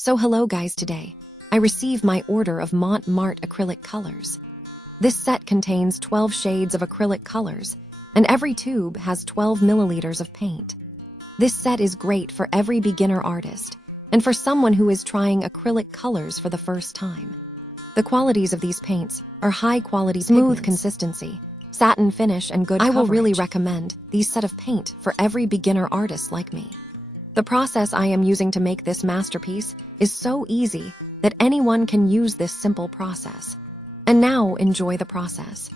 So hello guys, today I received my order of Mart acrylic colors. This set contains 12 shades of acrylic colors, and every tube has 12 milliliters of paint. This set is great for every beginner artist and for someone who is trying acrylic colors for the first time. The qualities of these paints are high quality, smooth consistency, satin finish, and good coverage. I will really recommend these set of paint for every beginner artist like me. The process I am using to make this masterpiece is so easy that anyone can use this simple process. And now enjoy the process.